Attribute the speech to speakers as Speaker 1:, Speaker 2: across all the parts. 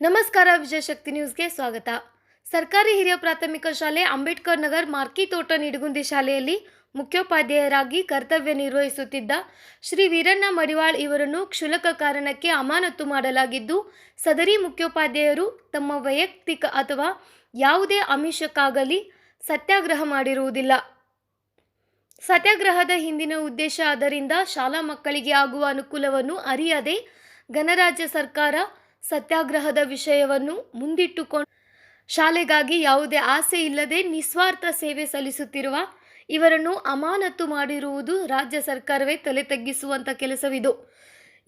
Speaker 1: ನಮಸ್ಕಾರ ವಿಜಯಶಕ್ತಿ ನ್ಯೂಸ್ಗೆ ಸ್ವಾಗತ. ಸರ್ಕಾರಿ ಹಿರಿಯ ಪ್ರಾಥಮಿಕ ಶಾಲೆ ಅಂಬೇಡ್ಕರ್ ನಗರ್ ಮಾರ್ಕಿ ತೋಟ ನಿಡಗುಂದಿ ಶಾಲೆಯಲ್ಲಿ ಮುಖ್ಯೋಪಾಧ್ಯಾಯರಾಗಿ ಕರ್ತವ್ಯ ನಿರ್ವಹಿಸುತ್ತಿದ್ದ ಶ್ರೀ ವೀರಣ್ಣ ಮಡಿವಾಳ್ ಇವರನ್ನು ಕ್ಷುಲಕ ಕಾರಣಕ್ಕೆ ಅಮಾನತು ಮಾಡಲಾಗಿದ್ದು, ಸದರಿ ಮುಖ್ಯೋಪಾಧ್ಯಾಯರು ತಮ್ಮ ವೈಯಕ್ತಿಕ ಅಥವಾ ಯಾವುದೇ ಅಮಿಷಕ್ಕಾಗಲಿ ಸತ್ಯಾಗ್ರಹ ಮಾಡಿರುವುದಿಲ್ಲ. ಸತ್ಯಾಗ್ರಹದ ಹಿಂದಿನ ಉದ್ದೇಶ ಆದ್ದರಿಂದ ಶಾಲಾ ಮಕ್ಕಳಿಗೆ ಆಗುವ ಅನುಕೂಲವನ್ನು ಅರಿಯದೆ ಗಣರಾಜ್ಯ ಸರ್ಕಾರ ಸತ್ಯಾಗ್ರಹದ ವಿಷಯವನ್ನು ಮುಂದಿಟ್ಟುಕೊಂಡು ಶಾಲೆಗಾಗಿ ಯಾವುದೇ ಆಸೆ ಇಲ್ಲದೆ ನಿಸ್ವಾರ್ಥ ಸೇವೆ ಸಲ್ಲಿಸುತ್ತಿರುವ ಇವರನ್ನು ಅಮಾನತು ಮಾಡಿರುವುದು ರಾಜ್ಯ ಸರ್ಕಾರವೇ ತಲೆ ತಗ್ಗಿಸುವಂಥ ಕೆಲಸವಿದು.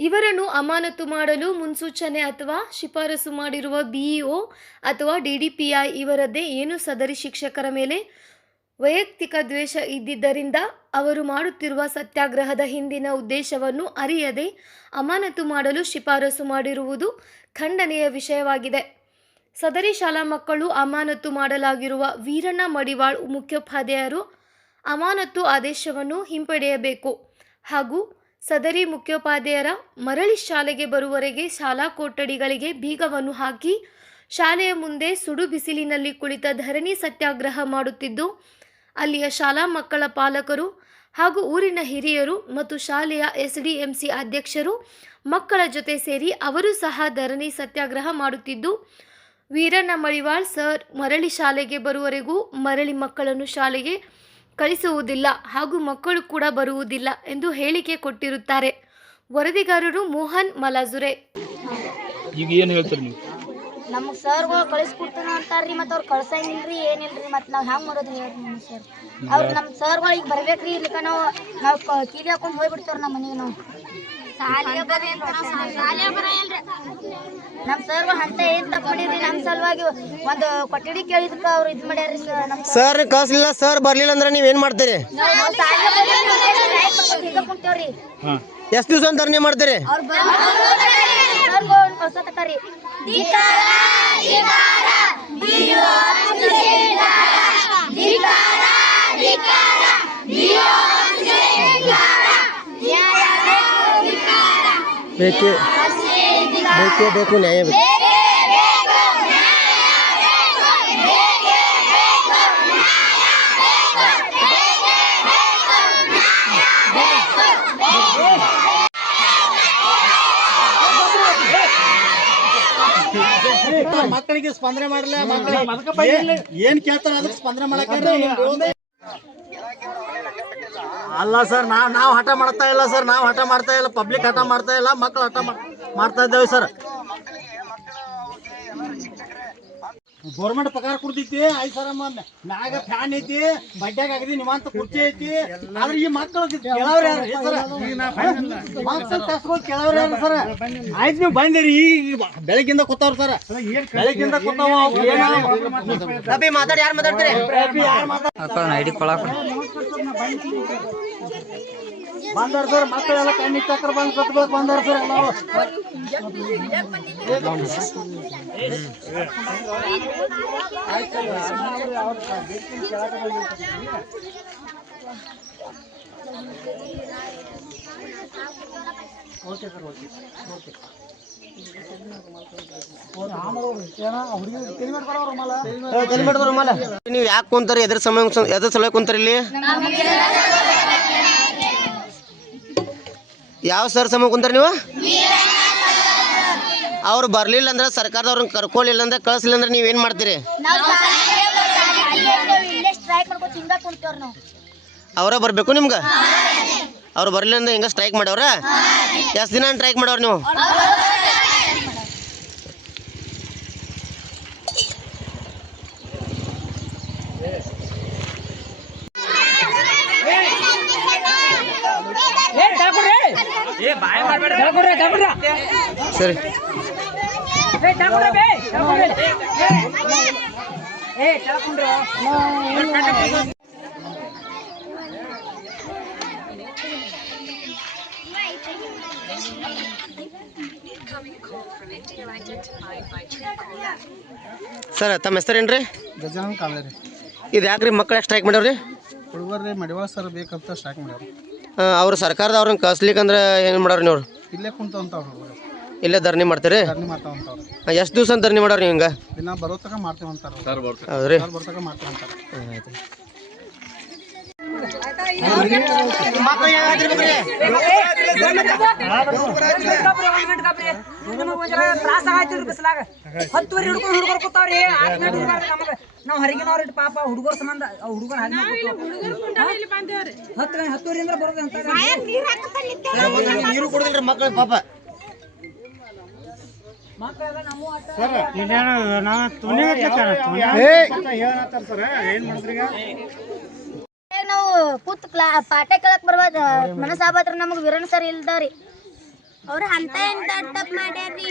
Speaker 1: ಇವರನ್ನು ಅಮಾನತು ಮಾಡಲು ಮುನ್ಸೂಚನೆ ಅಥವಾ ಶಿಫಾರಸು ಮಾಡಿರುವ ಬಿಇಒ ಅಥವಾ ಡಿಡಿಪಿಐ ಇವರದ್ದೇ ಏನು ಸದರಿ ಶಿಕ್ಷಕರ ಮೇಲೆ ವೈಯಕ್ತಿಕ ದ್ವೇಷ ಇದ್ದಿದ್ದರಿಂದ ಅವರು ಮಾಡುತ್ತಿರುವ ಸತ್ಯಾಗ್ರಹದ ಹಿಂದಿನ ಉದ್ದೇಶವನ್ನು ಅರಿಯದೆ ಅಮಾನತು ಮಾಡಲು ಶಿಫಾರಸು ಮಾಡಿರುವುದು ಖಂಡನೆಯ ವಿಷಯವಾಗಿದೆ. ಸದರಿ ಶಾಲಾ ಮಕ್ಕಳು ಅಮಾನತು ಮಾಡಲಾಗಿರುವ ವೀರಣ್ಣ ಮಡಿವಾಳ್ ಮುಖ್ಯೋಪಾಧ್ಯಾಯರು ಅಮಾನತು ಆದೇಶವನ್ನು ಹಿಂಪಡೆಯಬೇಕು. ಹಾಗೂ ಸದರಿ ಮುಖ್ಯೋಪಾಧ್ಯಾಯರ ಮರಳಿ ಶಾಲೆಗೆ ಬರುವವರೆಗೆ ಶಾಲಾ ಕೊಠಡಿಗಳಿಗೆ ಬೀಗವನ್ನು ಹಾಕಿ ಶಾಲೆಯ ಮುಂದೆ ಸುಡು ಬಿಸಿಲಿನಲ್ಲಿ ಕುಳಿತ ಧರಣಿ ಸತ್ಯಾಗ್ರಹ ಮಾಡುತ್ತಿದ್ದು, ಅಲ್ಲಿಯ ಶಾಲಾ ಮಕ್ಕಳ ಪಾಲಕರು ಹಾಗೂ ಊರಿನ ಹಿರಿಯರು ಮತ್ತು ಶಾಲೆಯ ಎಸ್ಡಿಎಂಸಿ ಅಧ್ಯಕ್ಷರು ಮಕ್ಕಳ ಜೊತೆ ಸೇರಿ ಅವರು ಸಹ ಧರಣಿ ಸತ್ಯಾಗ್ರಹ ಮಾಡುತ್ತಿದ್ದು ವೀರಣ್ಣ ಮಳಿವಾಳ್ ಸರ್ ಮರಳಿ ಶಾಲೆಗೆ ಬರುವವರೆಗೂ ಮರಳಿ ಮಕ್ಕಳನ್ನು ಶಾಲೆಗೆ ಕಳಿಸುವುದಿಲ್ಲ ಹಾಗೂ ಮಕ್ಕಳು ಕೂಡ ಬರುವುದಿಲ್ಲ ಎಂದು ಹೇಳಿಕೆ ಕೊಟ್ಟಿರುತ್ತಾರೆ. ವರದಿಗಾರರು ಮೋಹನ್ ಮಲಾಜುರೆ.
Speaker 2: ಈಗ ಏನು ಹೇಳ್ತೀರಿ ನೀವು?
Speaker 3: ನಮ್ಗೆ ಸರ್ಗಳು ಕಳಿಸ್ಕೊಡ್ತಾನ ಅಂತಾರ್ರಿ ಮತ್ತು ಅವ್ರು ಕಳ್ಸಂಗಿಲ್ರಿ ಏನಿಲ್ರಿ ಮತ್ತು ನಾವು ಹೆಂಗೆ ಮಾಡೋದು ಹೇಳ್ರಿ ನಮ್ಮ ಸರ್ ಅವ್ರು ನಮ್ಮ ಸರ್ಗಳು ಈಗ ಬರ್ಬೇಕ್ರಿ ಇಲ್ಲಿಕ ನಾವು ನಾವು ಕೀಳಿ ಹಾಕೊಂಡು ಹೋಗ್ಬಿಡ್ತೇವ್ರಿ ನಮ್ಮ ಮನೆಗೆ ನಾವು. ನಮ್ಮ ಸರ್ ಅಂತ ಏನ್ ತಪ್ಪು ನಮ್ ನಮ್ಮ ಸಲುವಾಗಿ ಒಂದು ಕೊಠಡಿ ಕೇಳಿದ್ಕ ಅವ್ರು ಇದು ಸರ್
Speaker 4: ಕಳಿಸ್ಲಿಲ್ಲ ಸರ್ ಬರ್ಲಿಲ್ಲ ಅಂದ್ರೆ ನೀವ್ ಏನ್ ಮಾಡ್ತೀರಿ?
Speaker 3: ನಾವು
Speaker 4: ಎಷ್ಟು ದಿವಸ ಧರಣಿ ಮಾಡ್ತೀರಿ?
Speaker 3: ಅವ್ರು ಸರ್ಗಳು ಕಳ್ಸತ್ತಕ್ಕಾರಿ
Speaker 4: ಬೇಕೇ ಬೇಕೇ ಬೇಕು ನ್ಯಾಯ ಬೇಕು
Speaker 5: ಮಕ್ಕಳಿಗೆ ಸ್ಪಂದನೆ ಮಾಡಲ್ಲ ಮಕ್ಕಳಿಗೆ ಏನ್ ಕೇಳ್ತಾರ ಅದಕ್ಕೆ ಸ್ಪಂದನೆ ಮಾಡಕ್ಕೆ ಅಲ್ಲ ಸರ್ ನಾವು ನಾವು ಹಠ ಮಾಡ್ತಾ ಇಲ್ಲ ಸರ್ ನಾವು ಹಠ ಮಾಡ್ತಾ ಇಲ್ಲ ಪಬ್ಲಿಕ್ ಹಠ ಮಾಡ್ತಾ ಇಲ್ಲ ಮಕ್ಳು ಹಠ ಮಾಡ್- ಮಾಡ್ತಾ ಇದ್ದೇವೆ ಸರ್. ಗೌರ್ಮೆಂಟ್ ಪಗಾರ ಕೊಡ್ತೈತಿ ಐದು ಸರ ನಾಗ ಫ್ಯಾನ್ ಐತಿ ಬಡ್ಡ್ಯಾಗ ಆಗಿದೆ ನಿಮ್ಮಂತ ಕುರ್ಚಿ ಐತಿ. ಆದ್ರೆ ಈ ಮಕ್ಕಳು ಕೇಳವ್ರ ಯಾರು? ಸರ್ ಮಕ್ಕಳು ಕೇಳವ್ರ ಯಾರು ಸರ್? ಆಯ್ತು ನೀವು ಬಂದಿರಿ ಈಗ ಬೆಳಗಿಂದ ಕೊತ್ತವ್ರ ಸರ್. ಬೆಳಗಿಂದ ಕೂತಾವ ಏನೋ-
Speaker 4: ಮಾತಾಡಿ ಯಾರು ಮಾತಾಡ್ತೀರಿ?
Speaker 5: ಯಾರು ಯಾರ್ ಮಾತಾಡ್-
Speaker 6: ಐಡಿ ಸರ್
Speaker 5: ಬಂದಾರ ಸರ್ ಮಕ್ಕಳೆಲ್ಲ ಕಣ್ಣಿ ಚಕ್ರ ಬಂದು ಕಟ್ಬೇಕು ಬಂದರ್ ಸರ್ ಎಲ್ಲ.
Speaker 4: ನೀವು ಯಾಕೆ ಕುಂತಾರಿ? ಎದ್ರ ಸಮಯ ಎದ್ರ ಸಲ ಕುಂತಾರ ಇಲ್ಲಿ? ಯಾವ ಸರ್ ಸಮ ಕುಂತಾರ ನೀವು? ಅವ್ರು ಬರ್ಲಿಲ್ಲ ಅಂದ್ರೆ ಸರ್ಕಾರದವ್ರನ್ನ ಕರ್ಕೊಳ್ಳಿಲ್ಲ ಅಂದ್ರೆ ಕಳಿಸ್ಲಿಲ್ಲ ಅಂದ್ರೆ ನೀವೇನ್ ಮಾಡ್ತೀರಿ ಅವರ ಬರಬೇಕು ನಿಮ್ಗೆ? ಅವ್ರು ಬರ್ಲಿಲ್ಲ ಅಂದ್ರೆ ಹಿಂಗ ಸ್ಟ್ರೈಕ್ ಮಾಡವ್ರ? ಎಷ್ಟು ದಿನ ಸ್ಟ್ರೈಕ್ ಮಾಡವ್ರ ನೀವು? ಸರಿ. ಸರ್ ತಮ್ಮ ಹೆಸರೇನ್ರಿ
Speaker 5: ಗಜಾನಂದ ಕಾವೇರಿ.
Speaker 4: ಇದು ಯಾಕ್ರಿ ಮಕ್ಕಳ ಯಾಕೆ ಸ್ಟ್ರೈಕ್ ಮಾಡ್ಯಾವ್ರಿ?
Speaker 5: ಹುಡುಗರ್ರಿ ಮಡಿವಾಳ ಸರ್ ಬೇಕಂತ ಸ್ಟ್ರೈಕ್ ಮಾಡ್ಯಾರ
Speaker 4: ಅವ್ರು ಸರ್ಕಾರದವ್ರನ್ನ ಕಳ್ಸ್ಲಿಕ್ಕಂದ್ರೆ ಏನು ಮಾಡ್ಯಾರ ನೀವು?
Speaker 5: ಇಲ್ಲೇ ಕುಂತ
Speaker 4: ಇಲ್ಲೇ ಧರಣಿ ಮಾಡ್ತೀರಿ?
Speaker 5: ಧರಣಿ ಮಾಡ್ತಾವ ಅಂತಾವ್ರು
Speaker 4: ಎಷ್ಟು ದಿವಸ ಧರಣಿ ಮಾಡೋರು ನೀವು ಹಿಂಗೆ?
Speaker 5: ದಿನ ಬರೋ ತಕ ಮಾಡ್ತೇವೆ ಅಂತಾರ
Speaker 4: ಹೌದ್ರಿ.
Speaker 5: ಬರ್ತಕ ಮಾಡ್ತೇವೆ ಅಂತಾರ
Speaker 6: ತ್ರಾಸ ಆಗತ್ತಿಲ್ಲ ಬಿಸಿಲಾಗ ಹತ್ತುವರೆ ಹುಡುಗರು ಹುಡುಗರು ಕೂತಾವ್ರಿ ಹಿಡ್ದಾರ್ರಿ ನಮಗೆ ನಾವು ಹೊರಗಿನವ್ರ ಪಾಪ ಹುಡುಗರ ಸಂಬಂಧ ಹುಡುಗರು ಹತ್ತು ಹತ್ತುವರೆಯಿಂದ ಬರೋದು ಅಂತ
Speaker 4: ನೀರು ಕುಡಿದ್ರಿ ಮಕ್ಕಳು ಪಾಪ
Speaker 3: ಏನ್ ನಾವು ಕೂತ್ ಕ್ಲಾ ಪಾಠ ಕೇಳಕ್ ಬರ್ಬಾರ್ದು. ಮನಸ್ಸಾಬತ್ರ ನಮಗೆ ವೀರನ್ ಸರ್ ಇಲ್ದವ್ರಿ. ಅವ್ರ ಅಂತ ಎಂತ ತಪ್ಪ ಮಾಡ್ಯಾರ್ರಿ.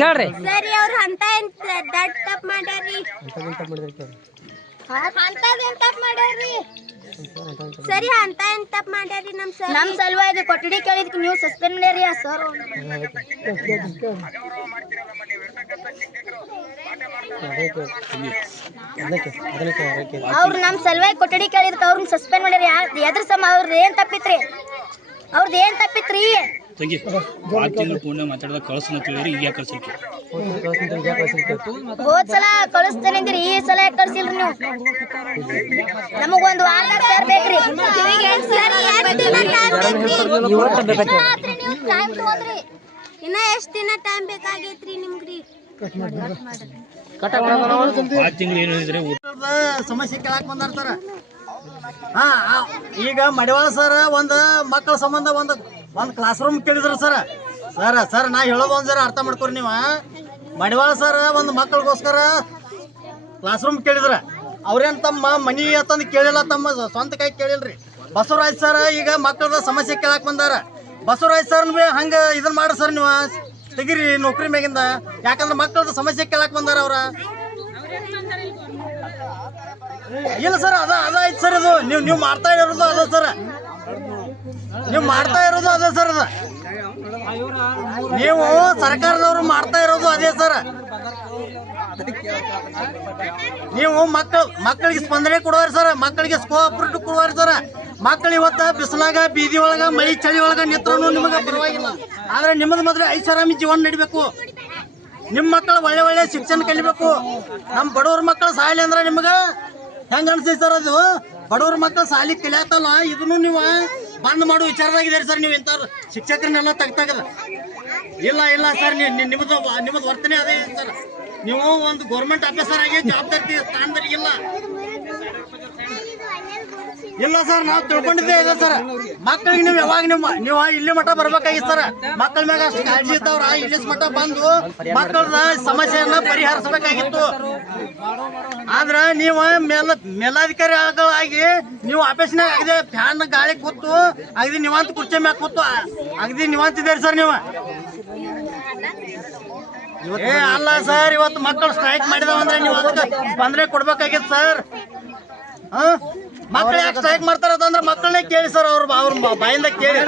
Speaker 6: ಕೇಳ್ರಿ.
Speaker 3: ಸರಿ ಅವ್ರ ಅಂತ ಎಂತ ದಡ್ ತಪ್ಪ ಮಾಡ್ಯಾರ್ರಿ. ಅಂತದೇನ್ ತಪ್ಪ ಮಾಡ್ಯಾರ್ರಿ. ಸರಿ ಅಂತ ಏನ್ ತಪ್ಪ ಮಾಡ್ಯಾರ್ರಿ ನಮ್ ಸರ್. ನಮ್ ಸಲುವಾಗಿ ಕೊಠಡಿ ಕೇಳಿದ್ಕೆ ನೀವು ಸಸ್ಪೆಂಡ್ ಮಾಡ್ಯಾರಿ ಆ ಸರ್ ಅವ್ರು ನಮ್ ಸಲುವಾಗಿ ಕೊಠಡಿ ಕೇಳಿದ್ರು ಅವ್ರನ್ನ ಸಸ್ಪೆಂಡ್ ಮಾಡ್ಯಾರ. ಎದ್ರ ಸಮ ಅವ್ರದ್ದು ಏನ್ ತಪ್ಪಿತ್ರಿ? ಅವ್ರದ್ದು ಏನ್ ತಪ್ಪಿತ್ರಿ?
Speaker 2: ತಂಗಿ ಆರು ತಿಂಗಳು ಈಗ ಕಳ್ಸಕ್ಕೆ
Speaker 3: ಹೋದ್ ಸಲ ಕಳಿಸ್ತೇನೆ ಅಂದಿರಿ ಈ ಸಲ ಕಳ್ಸಿಲ್ರಿ ನೀವು? ನಮಗೊಂದು ವಾರದಾಗ ಸರ್ ಬೇಕ್ರಿ. ಇನ್ನ ಎಷ್ಟ್ ದಿನ ಟೈಮ್ ಬೇಕಾಗೈತ್ರಿ ನಿಮ್ಗ್ರಿ?
Speaker 5: ಸಮಸ್ಯೆ ಕೇಳಕ್ ಬಂದಾರ ಸರ್. ಹಾ ಈಗ ಮಡಿವಾಳ ಸರ್ ಒಂದು ಮಕ್ಕಳ ಸಂಬಂಧ ಒಂದು ಒಂದು ಕ್ಲಾಸ್ ರೂಮ್ ಕೇಳಿದ್ರು ಸರ್. ಸರ್ ಸರ್ ನಾ ಹೇಳೋದು ಒಂದು ಜರ ಅರ್ಥ ಮಾಡ್ಕೊರಿ ನೀವು. ಮಡಿವಾಳ ಸರ್ ಒಂದು ಮಕ್ಕಳಿಗೋಸ್ಕರ ಕ್ಲಾಸ್ ರೂಮ್ ಕೇಳಿದ್ರ. ಅವ್ರೇನ್ ತಮ್ಮ ಮನಿ ಅಂತಂದು ಕೇಳಿಲ್ಲ ತಮ್ಮ ಸ್ವಂತ ಕೈ ಕೇಳಿಲ್ರಿ. ಬಸವರಾಜ್ ಸರ್ ಈಗ ಮಕ್ಕಳದ ಸಮಸ್ಯೆ ಕೇಳಕ್ ಬಂದಾರ. ಬಸವರಾಜ್ ಸರ್ ಹಂಗ ಇದನ್ನ ಮಾಡ್ರಿ ಸರ್ ನೀವು? ತೆಗಿರಿ ನೌಕರಿ ಮ್ಯಾಗಿಂದ. ಯಾಕಂದ್ರೆ ಮಕ್ಕಳದ ಸಮಸ್ಯೆ ಕೇಳಕ್ ಬಂದಾರ ಅವ್ರ. ಇಲ್ಲ ಸರ್, ಅದ ಅದ ಐತ್ ಸರ್ ಇದು ನೀವು ನೀವು ಮಾಡ್ತಾ ಇರೋದು ಅದ ಸರ್. ನೀವು ಮಾಡ್ತಾ ಇರೋದು ಅದ ಸರ್ ಅದ. ನೀವು ಸರ್ಕಾರದವರು ಮಾಡ್ತಾ ಇರೋದು ಅದೇ ಸರ್. ನೀವು ಮಕ್ಕಳು ಮಕ್ಕಳಿಗೆ ಸ್ಪಂದನೆ ಕೊಡೋರಿ ಸರ್, ಮಕ್ಕಳಿಗೆ ಕೋಆಪರೇಟಿವ್ ಕೊಡುವಾರಿ ಸರ್. ಮಕ್ಕಳು ಇವತ್ತ ಬಿಸಿಲಾಗ, ಬೀದಿ ಒಳಗ, ಮಳಿ ಚಳಿ ಒಳಗ ನಿಂತ್ರೂ ನಿಮಗೆ ಪರವಾಗಿಲ್ಲ. ಆದ್ರೆ ನಿಮ್ಮದು ಮೊದಲು ಐಷಾರಾಮಿ ಜೀವನ ನಡಿಬೇಕು. ನಿಮ್ಮ ಮಕ್ಕಳು ಒಳ್ಳೆ ಒಳ್ಳೆ ಶಿಕ್ಷಣ ಕಲಿಬೇಕು. ನಮ್ಮ ಬಡವ್ರ ಮಕ್ಕಳು ಸಾಲಿ ಅಂದ್ರೆ ನಿಮ್ಗೆ ಹೆಂಗ ಅನ್ಸೈತಿ ಸರ್ ಅದು? ಬಡವ್ರ ಮಕ್ಕಳು ಸಾಲಿ ಕಲಿಯತ್ತಲ್ಲ, ಇದನ್ನು ನೀವು ಬಂದ್ ಮಾಡೋ ವಿಚಾರದಾಗಿದ್ದೀರಿ ಸರ್ ನೀವು ಇಂಥವ್ರು ಶಿಕ್ಷಕರನ್ನೆಲ್ಲ ತೆಗ್ತಾಗದ ಇಲ್ಲ ಇಲ್ಲ ಸರ್ ನಿಮ್ಮದು ನಿಮ್ಮದು ವರ್ತನೆ ಅದೇ ಸರ್. ನೀವು ಒಂದು ಗೌರ್ಮೆಂಟ್ ಆಫೀಸರ್ ಆಗಿ ಜವಾಬ್ದಾರಿ ಸ್ಥಾನದಲ್ಲಿ ಇಲ್ಲ. ಇಲ್ಲ ಸರ್ ನಾವು ತಿಳ್ಕೊಂಡಿದ್ದೇ ಇದೆ ಸರ್ ಮಕ್ಕಳಿಗೆ ನೀವು ಯಾವಾಗ ನೀವು ನೀವು ಇಲ್ಲಿ ಮಠ ಬರ್ಬೇಕಾಗಿತ್ತು ಸರ್ ಮಕ್ಕಳ ಮ್ಯಾಗ ಅಷ್ಟು ಕಾಳಜಿ ಇದ್ದವ್ರ ಇಲ್ಲಿ ಮಠ ಬಂದು ಮಕ್ಕಳದ ಸಮಸ್ಯೆಯನ್ನ ಪರಿಹರಿಸಬೇಕಾಗಿತ್ತು. ಆದ್ರ ನೀವು ಮೇಲ ಮೇಲಾಧಿಕಾರಿ ಆಗಿ ನೀವು ಆಫೀಸ್ನಾಗ ಅಗದಿ, ಫ್ಯಾನ್ ಗಾಳಿ ಕೂತು, ಅಗದಿ ನಿವಾಂತ ಕುರ್ಚಿ ಮ್ಯಾಗ ಕೂತು ಅಗದಿ ನಿವಾಂತ ಇದ್ದೀರಿ ಸರ್ ನೀವು. ಏ ಅಲ್ಲ ಸರ್ ಇವತ್ತು ಮಕ್ಕಳು ಸ್ಟ್ರೈಕ್ ಮಾಡಿದಾವ ಅಂದ್ರೆ ನೀವು ಅದಕ್ಕೆ ಬಂದ್ರೆ ಕೊಡ್ಬೇಕಾಗಿತ್ತು ಸರ್. ಮಕ್ಕಳು ಯಾಕೆ ಸ್ಟ್ರೈಕ್ ಮಾಡ್ತಾರ ಅಂದ್ರೆ ಮಕ್ಕಳನ್ನೇ ಕೇಳಿ ಸರ್ ಅವ್ರ ಅವ್ರ ಬಾಯಿಂದ ಕೇಳಿ.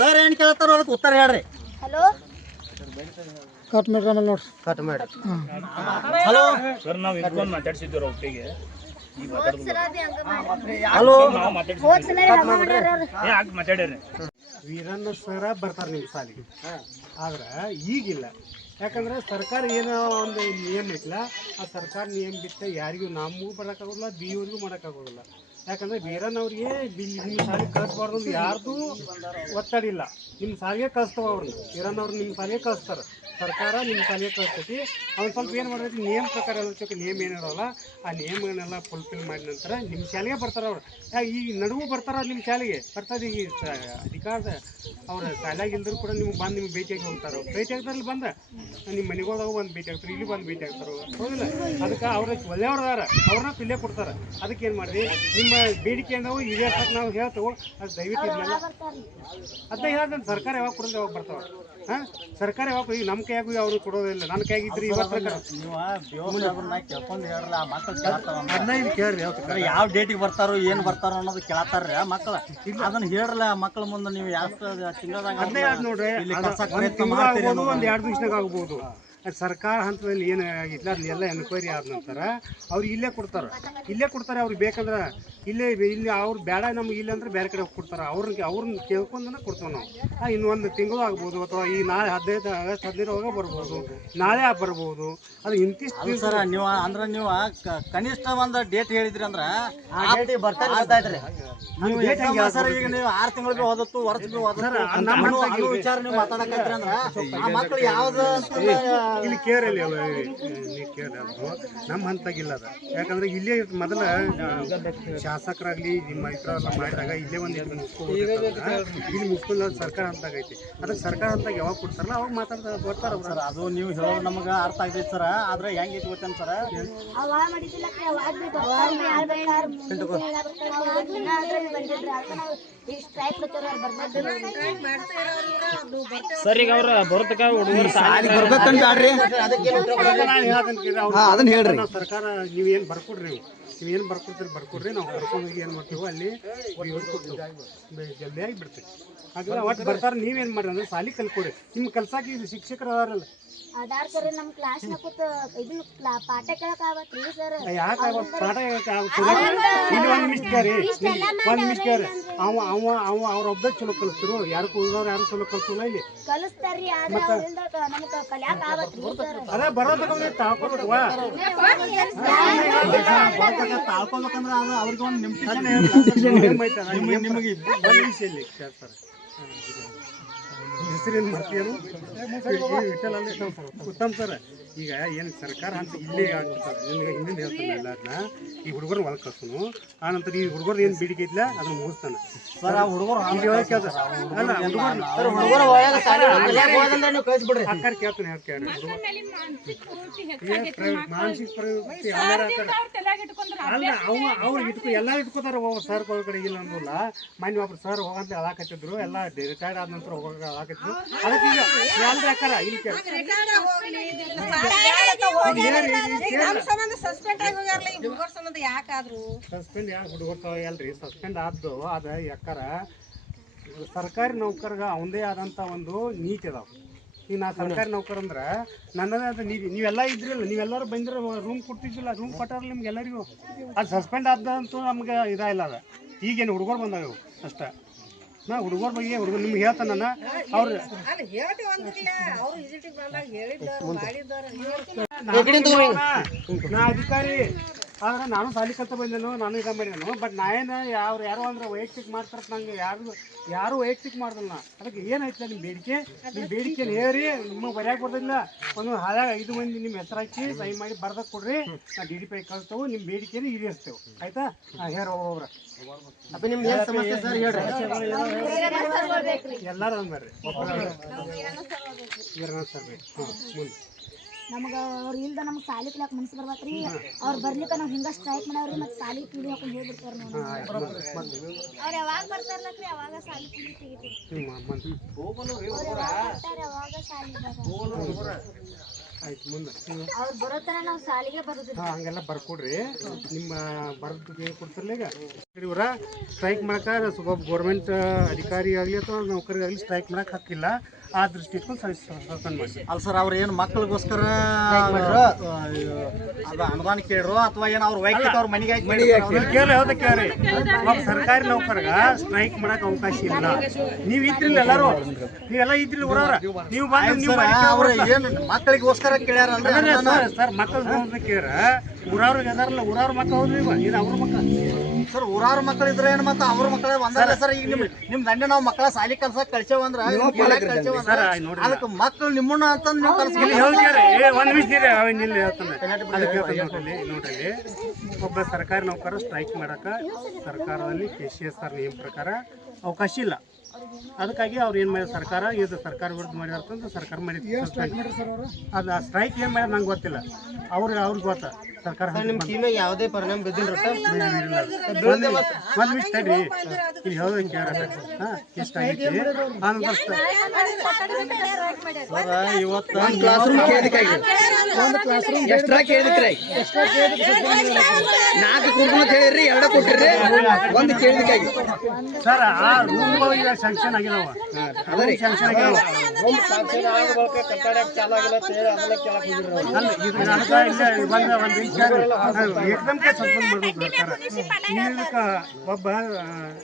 Speaker 5: ಸರ್ ಏನ್ ಕೇಳ್ತಾರ ಅದಕ್ಕೆ ಉತ್ತರ ಹೇಳ್ರಿ.
Speaker 4: ಕಟ್ ಮಾಡಿ
Speaker 5: ಹಲೋ?
Speaker 2: ಸರ್ ನಾವು ಇಟ್ಕೊಂಡು ಮಾತಾಡ್ಸಿದ್ದೀವಿ ಒಟ್ಟಿಗೆ.
Speaker 5: ಹಲೋ?
Speaker 2: ಮಾತಾಡ್ಯಾರ
Speaker 7: ವೀರಣ್ಣ ಸರ ಬರ್ತಾರೆ ನಿಮ್ಮ ಸಾಲಿಗೆ. ಆದ್ರೆ ಈಗಿಲ್ಲ. ಯಾಕಂದ್ರೆ ಸರ್ಕಾರ ಏನೋ ಒಂದು ನಿಯಮ ಇಟ್ಲ ಆ ಸರ್ಕಾರ ನಿಯಮ ಬಿಟ್ಟ ಯಾರಿಗೂ ನಮಗೂ ಬರೋಕ್ಕಾಗೋಲ್ಲ ಬಿ ಅವ್ರಿಗೂ ಮಾಡೋಕ್ಕಾಗೋದಿಲ್ಲ ಯಾಕಂದ್ರೆ ವೀರನ್ ಅವ್ರಿಗೆ ಬಿಲ್ ನಿಮ್ಮ ಸಾಲಿಗೆ ಕಳಿಸ್ಬಾರ್ದು ಯಾರ್ದು ಒತ್ತಡ ಇಲ್ಲ ನಿಮ್ಮ ಸಾಲಿಗೆ ಕಳಿಸ್ತಾವ ಅವ್ರನ್ನ ವೀರನ್ ಅವ್ರು ನಿಮ್ಮ ಸಾಲಿಗೆ ಕಳಿಸ್ತಾರೆ. ಸರ್ಕಾರ ನಿಮ್ಮ ಸಾಲಿಗೆ ಕಳಿಸ್ತೈತಿ. ಅವ್ನು ಸ್ವಲ್ಪ ಏನು ಮಾಡ್ತೈತಿ ನಿಯಮ ಪ್ರಕಾರ ಎಲ್ಲ ನಿಯಮ ಏನಿರೋಲ್ಲ, ಆ ನಿಯಮಗಳನ್ನೆಲ್ಲ ಫುಲ್ಫಿಲ್ ಮಾಡಿದ ನಂತರ ನಿಮ್ಮ ಶಾಲೆಗೆ ಬರ್ತಾರೆ ಅವ್ರು. ಈ ಈಗ ನಡುವು ಬರ್ತಾರ ನಿಮ್ಮ ಶಾಲೆಗೆ. ಬರ್ತದೆ ಸ- ಅಧಿಕಾರದ ಅವ್ರ ಶಾಲೆಗೆ ಇಲ್ದ್ರು ಕೂಡ ನಿಮ್ಗೆ ಬಂದು ನಿಮ್ಗೆ ಭೇಟಿಯಾಗಿ ಹೋಗ್ತಾರೆ ಭೇಟಿ ಆಗ್ತಾರಲ್ಲಿ ಬಂದ? ನಿಮ್ಮ ಮನೆಗೋದಾಗ ಒಂದು ಭೇಟಿ ಆಗ್ತಾರೆ, ಇಲ್ಲಿ ಬಂದು ಭೇಟಿ ಆಗ್ತಾರೆ ಹೌದಿಲ್ಲ? ಅದಕ್ಕೆ ಅವ್ರ ಒಳ್ಳೆಯವ್ರದಾರ ಅವ್ರನ್ನ ಪಿಲ್ಲೆ ಕೊಡ್ತಾರೆ. ಅದಕ್ಕೆ ಏನು ಮಾಡಿರಿ ನಿಮ್ಮ ಬೇಡಿಕೆ ನಾವು ಈಡೇರ್ಸಕ್ಕೆ ನಾವು ಹೇಳ್ತೇವೆ. ಅದು ದಯವಿಟ್ಟು ಇದನ್ನೆಲ್ಲ ಅದನ್ನ ಹೇಳ್ದಂತ ಸರ್ಕಾರ ಯಾವಾಗ ಕೊಡೋದು ಯಾವಾಗ ಬರ್ತಾವೆ? ಹಾ? ಸರ್ಕಾರ ಯಾವಾಗ ಈಗ ನಮ್ಮ ಕೈಯಾಗೂ ಅವ್ರು ಕೊಡೋದಿಲ್ಲ ನನ್ನ ಕೈಯಾಗ ಇದ್ರಿ ಇವತ್ತು ಕೇಳ್ರಿ
Speaker 5: ಯಾವ ಡೇಟಿಗೆ ಬರ್ತಾರೋ ಏನು ಬರ್ತಾರೋ ಅನ್ನೋದು ಕೇಳ್ತಾರ್ರಿ ಮಕ್ಕಳ ಅದನ್ನ ಹೇಳ್ರಲ್ಲ ಮಕ್ಕಳ ಮುಂದೆ ನೀವು ಯಾವ ತಿಂಗಳದಾಗ
Speaker 7: ನೋಡ್ರಿ. ಒಂದು ಎರಡು ದಿವಸದಾಗ ಆಗ್ಬೋದು. ಅದು ಸರ್ಕಾರ ಹಂತದಲ್ಲಿ ಏನು ಇಲ್ಲ ಅದನ್ನೆಲ್ಲ ಎನ್ಕ್ವೈರಿ ಆದ ನಂತರ ಅವ್ರು ಇಲ್ಲೇ ಕೊಡ್ತಾರೆ. ಇಲ್ಲೇ ಕೊಡ್ತಾರೆ ಅವ್ರಿಗೆ ಬೇಕಂದ್ರೆ ಇಲ್ಲೇ ಇಲ್ಲಿ ಅವ್ರು ಬೇಡ ನಮ್ಗೆ ಇಲ್ಲ ಅಂದ್ರೆ ಬೇರೆ ಕಡೆ ಹೋಗಿ ಕೊಡ್ತಾರೆ. ಅವ್ರಿಗೆ ಅವ್ರನ್ನ ಕೇಳ್ಕೊಂಡನ ಕೊಡ್ತೇವೆ ನಾವು. ಆ, ಇನ್ನು ಒಂದು ತಿಂಗಳು ಆಗ್ಬೋದು ಅಥವಾ ಈ ನಾಳೆ ಹದಿನೈದು ಆಗಸ್ಟ್ ಹದಿನೈದು ಬರ್ಬೋದು. ನಾಳೆ ಬರ್ಬೋದು. ಅದು ಇಂತಿಷ್ಟು
Speaker 5: ಸರ್ ನೀವು ಅಂದ್ರೆ ನೀವು ಕನಿಷ್ಠ ಒಂದು ಡೇಟ್ ಹೇಳಿದ್ರಿ ಅಂದ್ರೆ ಸರ್ ಈಗ ನೀವು ಆರ್ ತಿಂಗಳು ಹೋದತ್ತು ಓದತ್ತು ವರ್ಷ ವಿಚಾರ ನೀವು ಮಾತಾಡಕತ್ರಿ ಅಂದ್ರೆ ಆ ಮಕ್ಳು ಯಾವ್ದು
Speaker 7: ಇಲ್ಲಿ ಕೇರಳಿ ಅವ ನೀ ಕೇರ್ ಅದು ನಮ್ಮ ಹಂತಾಗಿಲ್ಲ ಅದ. ಯಾಕಂದ್ರೆ ಇಲ್ಲೇ ಮೊದಲ ಶಾಸಕರಾಗಲಿ ನಿಮ್ಮ ಇತರೆಲ್ಲ ಮಾಡಿದಾಗ ಇಲ್ಲೇ ಒಂದು. ಇಲ್ಲಿ ಮುಗಿಸ್ಕೊಂಡು ಸರ್ಕಾರ ಹಂತಾಗೈತಿ ಅದಕ್ಕೆ ಸರ್ಕಾರ ಹಂತಾಗ ಯಾವಾಗ ಕೊಡ್ತಾರಲ್ಲ ಅವಾಗ ಮಾತಾಡ್ತಾರೆ ಬರ್ತಾರ
Speaker 5: ಸರ್ ಅದು ನೀವು ಹೇಳೋ ನಮಗೆ ಅರ್ಥ ಆಗ್ತೈತೆ ಸರ್ ಆದ್ರೆ ಹೆಂಗೈತಿ ಗೊತ್ತೇನ್ ಸರ್?
Speaker 2: ಸರ್ ಈಗ ಅವ್ರ ಬರ್ತಕ ಹುಡುಗರು
Speaker 7: ಅದಕ್ಕೆ ನಾನು ಹೇಳ್ತೀನಿ ಕೇಳ್ರಿ, ಅವ್ರು. ನಾವು ಸರ್ಕಾರ ನೀವೇನು ಬರ್ಕೊಡ್ರಿ ನೀವು ನೀವೇನು ಬರ್ಕೊಡ್ತೀರಿ ಬರ್ಕೊಡ್ರಿ. ನಾವು ಕರ್ಕೊಂಡು ಹೋಗಿ ಏನು ಮಾಡ್ತೀವೋ ಅಲ್ಲಿ ಜಲ್ದಿಯಾಗಿ ಬಿಡ್ತೀವಿ ಹಾಗಾದ್ರೆ ಒಟ್ಟು ಬರ್ತಾರೆ ನೀವೇನ್ ಮಾಡ್ರಿ? ಅಂದ್ರೆ ಸಾಲಿ ಕಲ್ಕೊಡ್ರಿ. ನಿಮ್ಮ ಕೆಲ್ಸಕ್ಕೆ ಇದು ಶಿಕ್ಷಕರು ಅದಾರಲ್ಲ.
Speaker 3: ಅದಾರ್ ಸರ್ ನಮ್ಮ ಕ್ಲಾಸ್ ಕೂತ್ ಇದು ಪಾಠ ಕೇಳಕ್ ಆಗತ್ರಿ ಸರ್?
Speaker 7: ಯಾಕೆ ಪಾಠ? ಇಲ್ಲಿ ಒಂದು ನಿಮಿಷ ಕೇರಿ ಒಂದು ನಿಮಿಷ ಕೇರಿ ಅವ ಅವ ಅವ ಅವ್ರೊಬ್ಬ ಚಲೋ ಕಲಿಸ್ತಿರು ಯಾರು ಉಳಿದವ್ರು ಯಾರು ಚಲೋ ಕಲಿಸಿಲ್ಲ ಇಲ್ಲಿ.
Speaker 3: ಕಲಿಸ್ತಾರ್ರಿ ಆದ್ರೆ ಅವ್ರಿಂದ ನಮ್ಗೆ ಕಲಿಯಾಕ ಆಗತ್ರಿ ಸರ್.
Speaker 7: ಅದೇ ಬರೋದಕ್ಕೆ ತಾಳ್ಕೊಳ್ವಾ
Speaker 5: ತಾಳ್ಕೊಬೇಕಂದ್ರ ಅದು ಅವ್ರಿಗೆ ಒಂದು ನಿಮಿಷ
Speaker 7: ನಿಮಗೆ ನಿಮಗೆ ಒಂದು ನಿಮಿಷ ಇಲ್ಲಿ. ಕೇಳ್ತಾರೆ. ಹೆಸರೇನು ಮಾಡ್ತೀಯರು ಉತ್ತಮ್ ಸರ್ ಈಗ ಏನು ಸರ್ಕಾರ ಅಂತ ಇಲ್ಲೇ ಆಗ್ಬಿಡ್ತಾರೆ ನಿಮಗೆ ಹಿಂದಿನ ಹೇಳ್ತಾನೆ ಎಲ್ಲಾರನ್ನ ಈ ಹುಡುಗರು ಒಳಗೆ ಕಳ್ಸೋನು ಆ ನಂತರ ಈ ಹುಡುಗರು ಏನು ಬೇಡಿಕೆ ಇದ್ಲ ಅದನ್ನ ಮುಗಿಸ್ತಾನೆ.
Speaker 5: ಸರ್ ಆ ಹುಡುಗರು
Speaker 7: ಅಲ್ಲ ಹುಡುಗರು
Speaker 4: ಕಳಿಸ್ಬಿಡ್ರಿ.
Speaker 7: ಕೇಳ್ತಾನೆ ಯಾರು ಕೇಳಿ ಮಾನಸಿಕ ಅಲ್ಲ ಅವ ಅವ್ರು ಇಟ್ಕೊ ಎಲ್ಲ ಇಟ್ಕೋತಾರ ಸರ್ ಕಡೆ ಇಲ್ಲ ಅಂದಿಲ್ಲ ಮಾನ್ಯ ಒಬ್ರು ಸರ್ ಹೋಗಂತ ಹೇಳಾಕತ್ತಿದ್ರು ಎಲ್ಲ ರಿಟೈರ್ಡ್ ಆದ ನಂತರ ಹೋಗಕ್ಕೆ ಹಾಕಿದ್ರು ಅದಕ್ಕೆ ಈಗ ಎಲ್ರಿ ಅಕ್ಕಾರ ಇಲ್ಲಿ ಕೇಳಿ. ಸಸ್ಪೆಂಡ್ ಯಾಕೆ ಹುಡುಗರ್ತಾವ ಅಲ್ರಿ ಸಸ್ಪೆಂಡ್ ಆದ್ದು ಅದ ಯಾಕಾರ ಸರ್ಕಾರಿ ನೌಕರ್ಗ ಅವಂದೇ ಆದಂತ ಒಂದು ನೀತಿ ಅದಾವ. ಈಗ ನಾ ಸರ್ಕಾರಿ ನೌಕರ ಅಂದ್ರೆ ನನ್ನದೇ ಆದ ನೀತಿ. ನೀವೆಲ್ಲ ಇದ್ರಿಲ್ಲ ನೀವೆಲ್ಲರೂ ಬಂದ್ರೆ ರೂಮ್ ಕೊಟ್ಟಿದ್ದಿಲ್ಲ ರೂಮ್ ಕೊಟ್ಟಾರ ನಿಮ್ಗೆ ಎಲ್ಲರಿಗೂ. ಅದು ಸಸ್ಪೆಂಡ್ ಆದಂತೂ ನಮ್ಗೆ ಇದಾಯಿಲ್ಲ ಅದ. ಈಗೇನು ಹುಡುಗರು ಬಂದಾವ ಅಷ್ಟ. ನಾ ಹುಡುಗರ ಬಗ್ಗೆ ಹುಡುಗರು ನಿಮ್ಗೆ ಹೇಳ್ತಾನ ಅವ್ರ ಅವ್ರು ನಾ ಅಧಿಕಾರಿ. ಆದ್ರೆ ನಾನು ಸಾಲಿ ಕಲ್ತ ಬಂದೇನು ನಾನು ಇದ ಮಾಡಿದನು ಬಟ್ ನಾ ಏನು ಯಾವ ಯಾರು ಅಂದ್ರೆ ವೈಯಕ್ತಿಕ ಮಾಡ್ತಾರೆ ನಂಗೆ ಯಾರು ಯಾರು ವೈಯಕ್ತಿಕ ಮಾಡ್ದಲ್ಲ ಅದಕ್ಕೆ ಏನಾಯ್ತು ನಿಮ್ಮ ಬೇಡಿಕೆ? ನಿಮ್ಮ ಬೇಡಿಕೆ ಹೇಳಿ ನಿಮಗೆ ಬರ್ಯಾಕ ಬರ್ದಿಲ್ಲ. ಒಂದು ಹಾಳಾಗ ಐದು ಮಂದಿ ನಿಮ್ಮ ಹೆಸರು ಹಾಕಿ ಸಹಿ ಮಾಡಿ ಬರ್ದಕ್ಕೆ ಕೊಡ್ರಿ. ನಾ ಡಿ ಡಿ ಪಿ ಕಳಿಸ್ತೇವೆ ನಿಮ್ಮ ಬೇಡಿಕೆನ ಈಡೇರಿಸ್ತೇವೆ. ಆಯ್ತಾ? ಹಾಂ ಹೇರ ಒಬ್ಬೊಬ್ರ
Speaker 4: ಅಪ್ಪ ನಿಮ್ಗೆ ಏನು ಸಮಸ್ಯೆ ಸರ್? ಹೇಳ್ರಿ.
Speaker 7: ಎಲ್ಲಾರು ಬರ್ರಿ. ಸರ್ ಬೇಕು ಹಾಂ ಮುಂದೆ.
Speaker 3: ನಮಗ ಅವ್ರ ಇಲ್ದ ನಮ್ಗೆ ಸಾಲಿ ಕಲಿಯಾಕ ಮನ್ಸು ಬರ್ಬೇಕ್ರಿ. ಅವ್ರು ಬರ್ಲಿಕ್ಕ ನಾವು ಹಿಂಗ ಸ್ಟ್ರೈಕ್ ಮಾಡವ್ರಿ ಮತ್ತೆ ಸಾಲಿ ಕಿಡಿ ಹಾಕೊಂಡು ಹೋಗ್ಬಿಡ್ತಾರ ನೋಡಿ ಅವ್ರು ಯಾವಾಗ ಬರ್ತಾರಲ್ರಿ ಅವಾಗ ಸಾಲಿ ಕಿಡಿ ತೆಗಿತೀವಿ. ಅವ್ರು ಯಾವಾಗ ಬರ್ತಾರೆ ಅವಾಗ ಸಾಲಿ ಬರೋದು.
Speaker 7: ಆಯ್ತು ಮುಂದೆ.
Speaker 3: ಅವ್ರು ನಾವು ಸಾಲಿಗೆ ಬರೋದಿಲ್ಲ.
Speaker 7: ಹಾಂ ಹಂಗೆಲ್ಲ ಬರ್ಕೊಡ್ರಿ. ನಿಮ್ಮ ಬರೋದಕ್ಕೆ ಏನು ಕೊಡ್ತಿರಲ್ಲ ಈಗ? ಇವರ ಸ್ಟ್ರೈಕ್ ಮಾಡಕ್ಕೆ ಸ್ವಲ್ಪ ಗೌರ್ಮೆಂಟ್ ಅಧಿಕಾರಿ ಆಗಲಿ ಅಥವಾ ನೌಕರಿಗಾಗಲಿ ಸ್ಟ್ರೈಕ್ ಮಾಡಕ್ಕೆ ಹಕ್ಕಿಲ್ಲ. ಆ ದೃಷ್ಟಿ ಇಟ್ಕೊಂಡು ಸಸ್ಪೆಂಡ್ ಮಾಡಿ
Speaker 5: ಅಲ್ಲ ಸರ್ ಅವ್ರ ಏನು ಮಕ್ಕಳಿಗೋಸ್ಕರ ಅದು ಅನುದಾನ ಕೇಳ್ರು ಅಥವಾ ಏನು ಅವ್ರ ವೈಯಕ್ತಿಕ ಅವ್ರ ಮನೆಗೆ
Speaker 7: ಕೇಳಿ ಯಾವ್ದು ಕೇಳಿ. ಒಬ್ಬ ಸರ್ಕಾರಿ ನೌಕರಗ ಸ್ಟ್ರೈಕ್ ಮಾಡಕ್ ಅವಕಾಶ ಇಲ್ಲ. ನೀವು ಇದ್ರಿಲ್ಲ ಎಲ್ಲಾರು. ನೀವೆಲ್ಲ ಇದ್ರಿಲ್ಲ ಊರವ್ರ. ನೀವು ಬಂದು ನೀವು
Speaker 5: ಅವ್ರ ಏನು ಮಕ್ಕಳಿಗೋಸ್ಕರ ಕೇಳ್ಯಾರ ಅಂದ್ರೆ
Speaker 7: ಸರ್ ಮಕ್ಕಳು ಕೇಳ ಊರವ್ರಿಗೆ ಅದಾರಲ್ಲ ಊರವ್ರ ಮಕ್ಕಳು ಹೌದು ಇದು ಅವ್ರ ಮಕ್ಕಳು
Speaker 5: ಸರ್ ಊರಾರ ಮಕ್ಕಳು ಇದ್ರೆ ಏನು ಮತ್ತೆ ಅವ್ರ ಮಕ್ಕಳೇ ಒಂದಲ್ಲ ಸರ್ ಈಗ ನಿಮ್ ನಿಮ್ ದಂಡೆ ನಾವು ಮಕ್ಕಳ ಸಾಲಿ ಕಲ್ಸಕ್ ಕಳ್ಸೇವ ಅಂದ್ರ ಕಳ್ಸೇವ ಅಂದ್ರ
Speaker 7: ಸರ್
Speaker 5: ಅದಕ್ಕೆ ಮಕ್ಕಳು ನಿಮ್ಮನ್ನ ಅಂತ ನೀವು ಕಲ್ಸ್ಕಿಲ್ಲ
Speaker 7: ಹೇಳ್ತಾರೆ. ಏ ಒಂದು ನಿಮಿಷ ಇಲ್ಲಿ ಹೇಳ್ತಾನೆ. ಅದಕ್ಕೆ ಹೇಳ್ತಾನೆ ನೋಡ್ರಿ ನೋಡ್ರಿ. ಒಬ್ಬ ಸರ್ಕಾರಿ ನೌಕರ ಸ್ಟ್ರೈಕ್ ಮಾಡಕ ಸರ್ಕಾರದಲ್ಲಿ ಕೆ ಸಿ ಎಸ್ ಆರ್ ನಿಯಮ ಪ್ರಕಾರ ಅವಕಾಶ ಇಲ್ಲ. ಅದಕ್ಕಾಗಿ ಅವ್ರು ಏನು ಮಾಡಿದ್ರು ಸರ್ಕಾರ ಇದು ಸರ್ಕಾರ ವಿರುದ್ಧ ಮಾಡಿದಾರ ಅಂತಂದು ಸರ್ಕಾರ ಮಾಡಿದ್ರು ಅದು ಆ ಸ್ಟ್ರೈಕ್ ಏನು ಮಾಡ್ಯಾರ ನಂಗೆ ಗೊತ್ತಿಲ್ಲ. ಅವ್ರಿಗೆ ಅವ್ರಿಗೆ ಗೊತ್ತ. ಸರ್ಕಾರ
Speaker 4: ನಿಮ್ಮ ಕಿವಿಯಾಗ ಯಾವುದೇ ಪರಿಣಾಮ ಬಿದ್ದಿಲ್ಲ
Speaker 7: ಒಂದು ನಿಮಿಷ ತಡ್ರಿ. ಇಲ್ಲಿ ಹೇಳೋದು ಕೇಳ ಹಾಂ ಇಷ್ಟ ಆಗೈತಿ. ಆನಂತರ
Speaker 5: ಇವತ್ತು
Speaker 8: ಕ್ಲಾಸ್ ರೂಮ್ ಕೇಳಿದಕ್ಕಾಗಿ ಎಕ್ಸ್ಟ್ರಾ ಕೇಳಿದ್ರಿ ನಾಲ್ಕು ಎರಡು ಕೊಟ್ಟಿರಿ ಒಂದು ಕೇಳಿದಕ್ಕಾಗಿ
Speaker 7: ಸರ್ ಆ ರೂಮ್ ಈಗ ಸ್ಯಾಂಕ್ಷನ್ ಆಗಿದಾವ. ರೂಮ್ ಸ್ಯಾಂಕ್ಷನ್ ಒಂದು ವಿಚಾರ ಏಕದಮ್ ಕೆ ಸಸ್ಪೆಂಡ್ ಮಾಡ್ಬೇಕು ಸರ್ಕಾರ ಒಬ್ಬ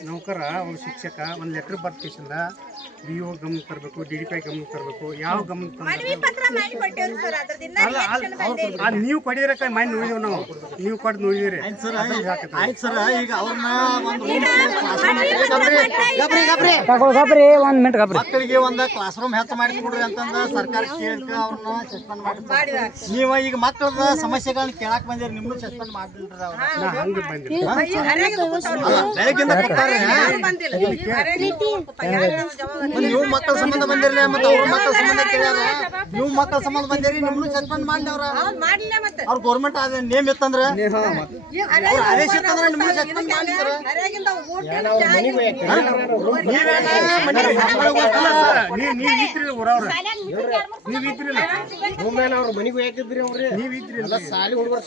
Speaker 7: ನೌಕರ ಒಬ್ಬ ಶಿಕ್ಷಕ ಒಂದು ಲೆಟರ್ ಬರ್ತಿಸಿಂದ ಬಿ ಓ ಗಮನ ತರಬೇಕು ಡಿ ಡಿ ಪಿ ಗಮನ ತರಬೇಕು ಯಾವ ಗಮನ ತರಬೇಕು? ನೀವು ಕೊಡಿದ್ರಕ್ಕ ಮೈಂಡ್ ನೋಡಿದೇವು ನಾವು. ನೀವು ಕೊಟ್ಟು ನೋಡಿದಿರಿ
Speaker 5: ಸರ್ ಆಯ್ತು ಸರ್ ಈಗ ಅವ್ರನ್ನ ಒಂದು
Speaker 4: ಗಬ್ರಿ ಗಬ್ರಿ.
Speaker 6: ಗಬ್ರಿ ಒಂದ್ ಮಿನಿಟ್ ಗಬ್ರಿ.
Speaker 5: ಮಕ್ಕಳಿಗೆ ಒಂದು ಕ್ಲಾಸ್ ರೂಮ್ ಹೆಚ್ಚು ಮಾಡಿ ಕೊಡ್ರಿ ಅಂತಂದ ಸರ್ಕಾರ ಕೇಳ್ಕ ಅವ್ರನ್ನ ಸಸ್ಪೆಂಡ್ ಮಾಡಿ ನೀವು ಈಗ ಮಕ್ಕಳ ಸಮಸ್ಯೆಗಳನ್ನ ಬಂದಿರಿ ನಿಮ್ಮನ್ನು ಸಸ್ಪೆಂಡ್ ಅವ್ರ ಬೆಳಗ್ಗಿಂದ ಕೊಡ್ತಾರೆ ನೀವು ಮಕ್ಕಳ ಸಂಬಂಧ ಬಂದಿರಲಿ ಮತ್ತೆ ಅವ್ರ ಮಕ್ಕಳ ಸಂಬಂಧ ಕೇಳ್ಯಾರ ನೀವು ಮಕ್ಕಳ ಸಂಬಂಧ ಬಂದಿರಿ ನಿಮ್ಮನ್ನು ಸಸ್ಪೆಂಡ್ ಮಾಡಿ ಅವ್ರ ಅವ್ರ ಗೌರ್ಮೆಂಟ್ ಅದ ನೇಮ್ ಇತ್ತಂದ್ರ ಅವ್ರ ಆದೇಶ ಇತ್ತಂದ್ರ ನಿಮ್ಮನ್ನು ಸಸ್ಪೆಂಡ್ ಮಾಡಿದ್ರ
Speaker 7: ನೀವು ಊರವ್ರ ಇದ್ರಿಲ್ಲ
Speaker 8: ಅವ್ರ ಮನೆಗೆ ಹಾಕಿದ್ರಿ ಅವ್ರಿ
Speaker 7: ನೀವ್
Speaker 8: ಸಾಲಿ ಹುಡುಗರ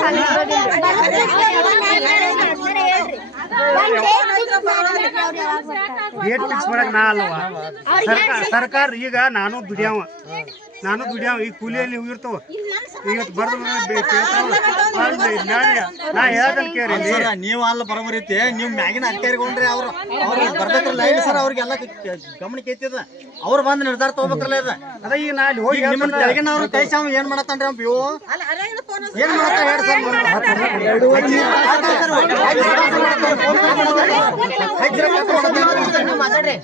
Speaker 3: ಸಾಲಿ
Speaker 7: ಡೇಟ್ ಫಿಕ್ಸ್ ಮಾಡಕ್ ನಾ ಅಲ್ವಾ? ಸರ್ಕಾರ ಸರ್ಕಾರ ಈಗ ನಾನು ದುಡಿಯಾವ. ನಾನು ದುಡಿಯಾವ. ಈ ಕೂಲಿಯಲ್ಲಿ ಹೋಗಿರ್ತಾವ ಇವತ್ತು ಬರ್ದು ನಾ ಹೇಳ್ದನ್ ಕೇಳಿ.
Speaker 5: ಸರ್ ನೀವು ಅಲ್ಲ ಬರೋಬರ್ ಐತಿ ನೀವು ಮ್ಯಾಗಿನ ಅಧಿಕಾರಿಗೊಂಡ್ರಿ ಅವ್ರು ಅವ್ರು ಬರ್ಬೇಕಲ್ಲ ಇಲ್ಲ ಸರ್ ಅವ್ರಿಗೆಲ್ಲ ಗಮನಕ್ಕೆ ಐತಿದ ಅವ್ರು ಬಂದು ನಿರ್ಧಾರ ತಗೋಬೇಕಲ್ಲ ಇದ
Speaker 7: ಅದ ಈಗ ನಾ ಅಲ್ಲಿ ಹೋಗಿ
Speaker 5: ನಿಮ್ಮ ಕೆಳಗಿನ ಅವ್ರು ಕೈಸಾವ್ ಏನ್ ಮಾಡತ್ತನ್ರಿ ಇವು ಏನ್ ಮಾಡತ್ತ ಹೇಳಿ ಸರ್
Speaker 4: ಮಾತಾಡ್ರಿ